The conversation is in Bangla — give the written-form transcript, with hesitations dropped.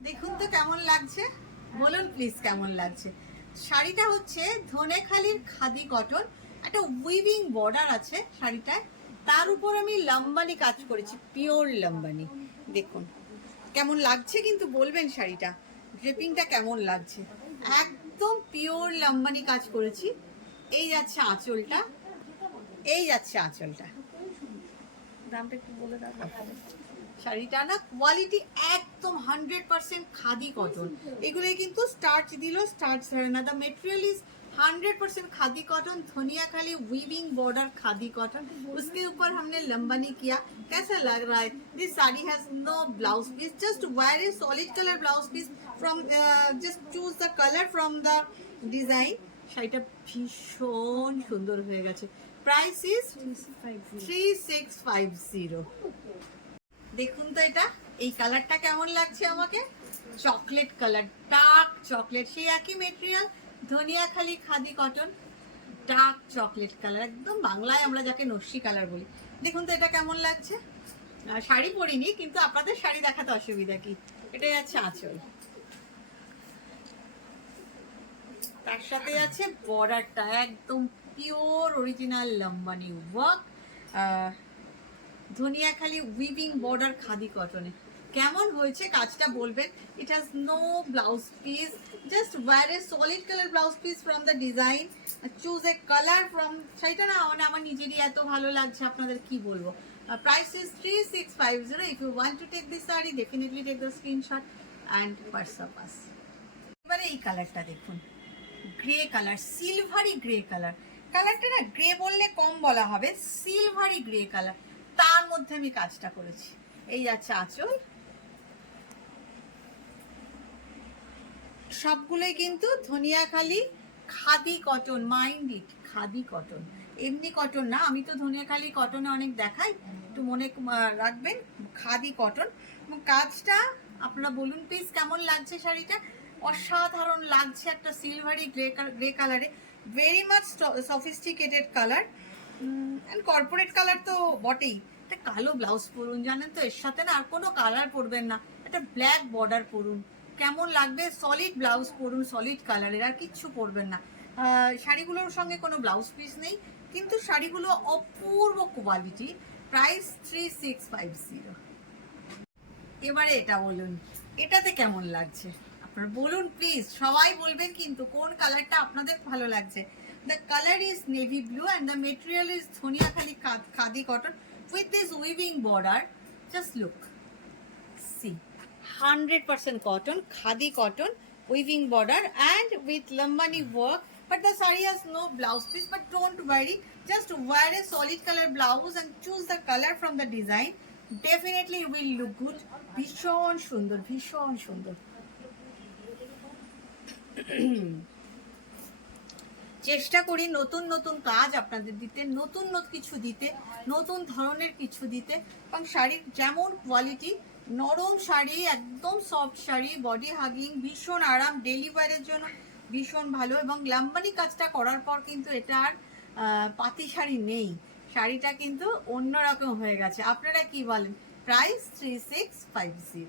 দেখুন তো কেমন লাগছে, বলুন প্লিজ কেমন লাগছে। শাড়িটা হচ্ছে ধনেখালির খাদি কটন, একটা উইভিং বর্ডার আছে শাড়িটায়, তার উপর আমি লাম্বানি কাজ করেছি, পিওর লাম্বানি। দেখুন কেমন লাগছে, কিন্তু বলবেন শাড়িটা ড্রেপিংটা কেমন লাগছে। একদম পিওর লাম্বানি কাজ করেছি। এই যাচ্ছে আঁচলটা, এই যাচ্ছে আঁচলটা। দামটা একটু বলে দাও। শাড়িটা না কোয়ালিটি একদম 100% খাদি কটন। এগুলো কিন্তু স্টার্চ দিল, স্টার্চ ধরে না। দ্য মেটেরিयल इज 100% खादी कॉटन, धनिया खाली वीविंग बॉर्डर खादी कॉटन, उसके ऊपर हमने लंबनी किया। कैसा लग रहा है? This sari has no blouse piece, just wear a solid colour blouse piece from, just choose the colour from the design. শাড়িটা ভীষণ সুন্দর হয়ে গেছে। Price is 3650। দেখুন তো এটা, এই কালারটা কেমন লাগছে আমাকে। চকলেট কালার, ডার্ক চকলেট, সেই একই material, Dhaniakhali khadi cotton, dark chocolate colour, একদম বাংলায় আমরা যাকে নস্যি কালার বলি। দেখুন তো এটা কেমন লাগছে। শাড়ি পরিনি, কিন্তু আপনাদের শাড়ি দেখাতে অসুবিধা কি। এটা যাচ্ছে আঁচল, তার সাথে আছে বর্ডারটা একদম pure original Lambani work, Dhaniakhali weaving border khadi কটনে। কেমন হয়েছে কাজটা বলবেন। It has no blouse piece, just wear a solid colour blouse piece from the design, choose a colour from. সেইটা না মানে আমার নিজেরই এত ভালো লাগছে, আপনাদের কি বলবো। Price is 3650। If you want to take this sari, definitely take the screenshot and WhatsApp us. এবারে এই কালারটা দেখুন, grey colour, silvery grey colour. কালারটা না গ্রে বললে কম বলা হবে, সিলভারি গ্রে কালার, তার মধ্যে আমি কাজটা করেছি। এই যাচ্ছে আঁচল, সবগুলোই কিন্তু Dhaniakhali khadi cotton, mind it, khadi cotton, এমনি কটন না। আমি তো ধনিয়াখালি কটনে অনেক দেখাই, একটু মনে রাখবেন, খাদি কটন। কাজটা আপনারা বলুন প্লিজ কেমন লাগছে শাড়িটা। অসাধারণ লাগছে, একটা সিলভারি গ্রে কালারে, very much sophisticated colour and corporate colour তো বটেই। একটা কালো ব্লাউজ পরুন, জানেন তো, এর সাথে না আর কোনো কালার পরবেন না, একটা ব্ল্যাক বর্ডার পরুন, কেমন লাগবে। সলিড ব্লাউজ পরুন, সলিড কালারের, আর কিচ্ছু পরবেন না। শাড়িগুলোর সঙ্গে কোনো ব্লাউজ পিস নেই, কিন্তু শাড়িগুলো অপূর্ব কোয়ালিটি। প্রাইস 3650। এবারে এটা বলুন, এটাতে কেমন লাগছে আপনারা বলুন প্লিজ, সবাই বলবেন কিন্তু কোন কালারটা আপনাদের ভালো লাগছে। The color is navy blue and the material is Dhaniakhali khadi cotton with this weaving border. Just look, see, 100% cotton, khadi cotton, weaving border and with lambani work. But the saree has no blouse piece, but don't worry, just wear a solid color blouse and choose the color from the design. Definitely it will look good. ভীষণ সুন্দর, ভীষণ সুন্দর। চেষ্টা করি নতুন নতুন কাজ আপনাদের দিতে, নতুন কিছু দিতে, নতুন ধরনের কিছু দিতে। এবং শাড়ির যেমন কোয়ালিটি, নরম শাড়ি, একদম সফট শাড়ি, বডি হাগিং, ভীষণ আরাম, ডেলি ওয়্যারের জন্য ভীষণ ভালো। এবং লাম্বানি কাজটা করার পর কিন্তু এটা আর পাতি শাড়ি নেই, শাড়িটা কিন্তু অন্যরকম হয়ে গেছে। আপনারা কি বলেন? প্রাইস 3650।